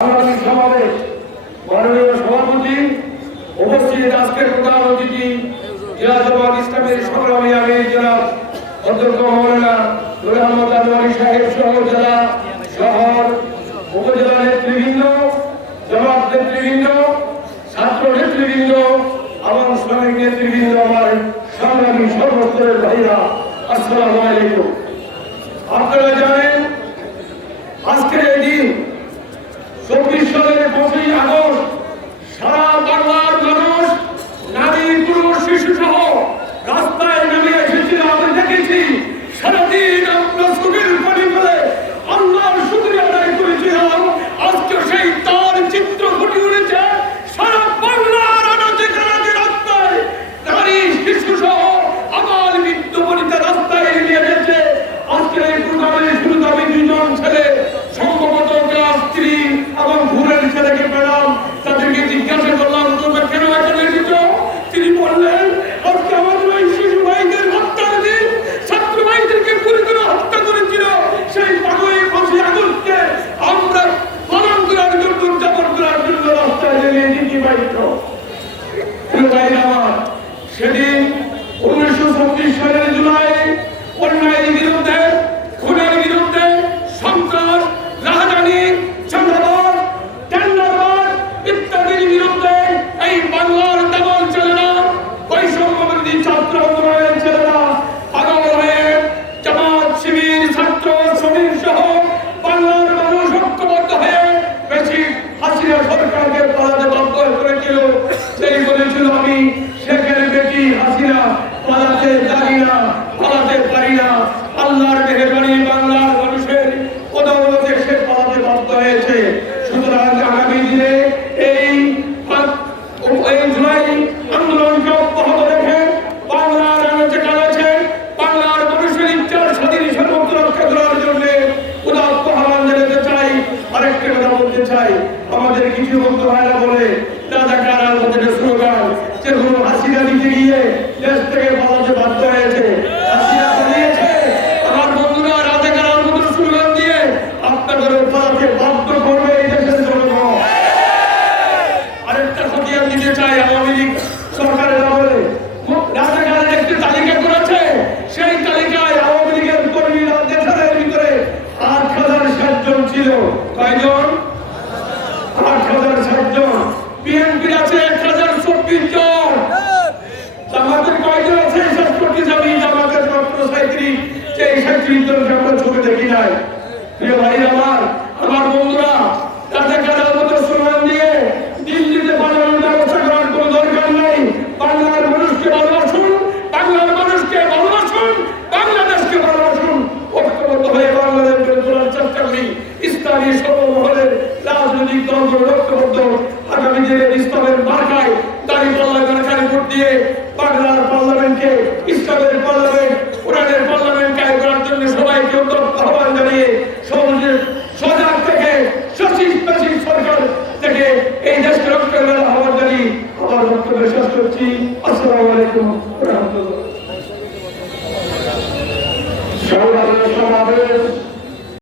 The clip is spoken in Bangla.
সমাবেশ মাননীয় সভাপতি উপস্থিত আজকের প্রধান অতিথি জেলা জামাত ইসলামের সংগ্রামী আমির জনাব অধ্যক্ষ মৌলানা নূর আহমদ আনোয়ারী সাহেব সহ জেলা শহর উপজেলা নেতৃবৃন্দ, জামাত নেতৃবৃন্দ, ছাত্র নেতৃবৃন্দ এবং শ্রমিক নেতৃবৃন্দ, আমার সংগ্রামী সর্বস্তরের ভাইরা, আসসালামু আলাইকুম। আপনারা জানেন আজকের এই দিন 24 সালের 5ই আগস্ট সারা বাংলার মানুষ, নারী পুরুষ শিশু সহ রাস্তায় নেমে এসেছিল। আমরা দেখেছি সারাদিন আমরা চোখের পানি ফেলে আল্লাহর শুকরিয়া আদায় করেছিলাম। আজকে সেই তার চিত্র ফুটে উঠেছে সারা বাংলার আনাচে কানাচে রাস্তায় নারী শিশু সহ আবাল বৃদ্ধ বনিতা রাস্তায় নিয়ে এসেছে। আজকে এই প্রোগ্রামের শুরুতে আমি দুজন ছেলে সম্ভবত স্ত্রী এবং ভুরের ছেলেকে পেলাম, তাদেরকে জিজ্ঞাসা করলাম তোমরা কেন এখানে এসেছো? তিনি বললেন আজকে আমাদের ওই শিশু ভাইদের হত্যার দিন, ছাত্র ভাইদেরকে গুলি করে হত্যা করেছিল। সেই 5ই আগস্টকে আমরা পালন করার জন্য, উদযাপন করার জন্য রাস্তায় নেমে এসেছি বাইক। সেদিন 1926 সালের জুলাই অন্যায়ের বিরুদ্ধে, খুনের বিরুদ্ধে, সন্ত্রাস, রাজধানী, চাঁদাবাজ, টেন্ডারবাজ ইত্যাদির বিরুদ্ধে এই বাংলার দমন ছেলেরা, বৈষম্যবিরোধী ছাত্র আন্দোলনের ছেলেরা পাগল হয়ে জামাত, শিবির, ছাত্র, শ্রমিক সহ বাংলার মানুষ ঐক্যবদ্ধ হয়ে বেশি হাসিনা সরকারকে পালাতে বাধ্য করেছিল। সেই বলেছিল আমি শেখের বেটি হাসিনা পালাতে জানি না, পালাতে পারি না। আল্লাহর মেহেরবানি বাংলার মানুষের পদৌলতে সে পালাতে বাধ্য হয়েছে। সুতরাং আগামী দিনে এই জুলাই আন্দোলনকে অব্যাহত রেখে বাংলার আনাচে কানাচে বাংলার মানুষের ইচ্ছার স্বাধীন সার্বভৌমত্ব রক্ষা করার জন্য উদাত্ত আহ্বান জানাতে চাই। আরেকটা কথা বলতে চাই, আমাদের কিছু বন্ধু ভাইরা বলে রাজাকার আমাদের স্লোগান, যেগুলো হাসিনা দিতে গিয়ে দেশ থেকে পালাতে বাধ্য হয়েছে। হাসিনা পালিয়েছে, আমার বন্ধুরা রাজাকার আমাদের স্লোগান দিয়ে আপনাদের পালাতে বাধ্য করবে এই দেশের জনগণ। আরেকটা খতিয়ান দিতে চাই, আওয়ামী লীগ সরকারের আমলে রাজাকারের একটি তালিকা করেছে। সেই তালিকায় আওয়ামী লীগের কর্মীরা দেশের ভিতরে 8,060 জন ছিল। কয়জন? 8,060 জন। বিএনপির আছে 1,024 জন। জামাতের কয়জন আছে? 67 জন। জামাতের মাত্র 37। সেই 37 জনকে আমরা চোখে দেখি নাই। প্রিয় ভাই আমার বন্ধুরা, রাজাকারের মতো স্লোগান দিয়ে দিল্লিতে পালানোর ব্যবস্থা করার কোনো দরকার নেই। বাংলার মানুষকে ভালোবাসুন, বাংলার মানুষকে ভালোবাসুন, বাংলাদেশকে ভালোবাসুন। ঐক্যবদ্ধ হয়ে বাংলাদেশ গড়ে তোলার চেষ্টা করি। ইসলামী সর্বমহলের রাজনৈতিক দলগুলো ঐক্যবদ্ধ আগামী দিনের ইসলামের মার্কায় দাঁড়িয়ে পাল্লা ভোট দিয়ে বাংলার পার্লামেন্টকে ইসলামের পার্লামেন্ট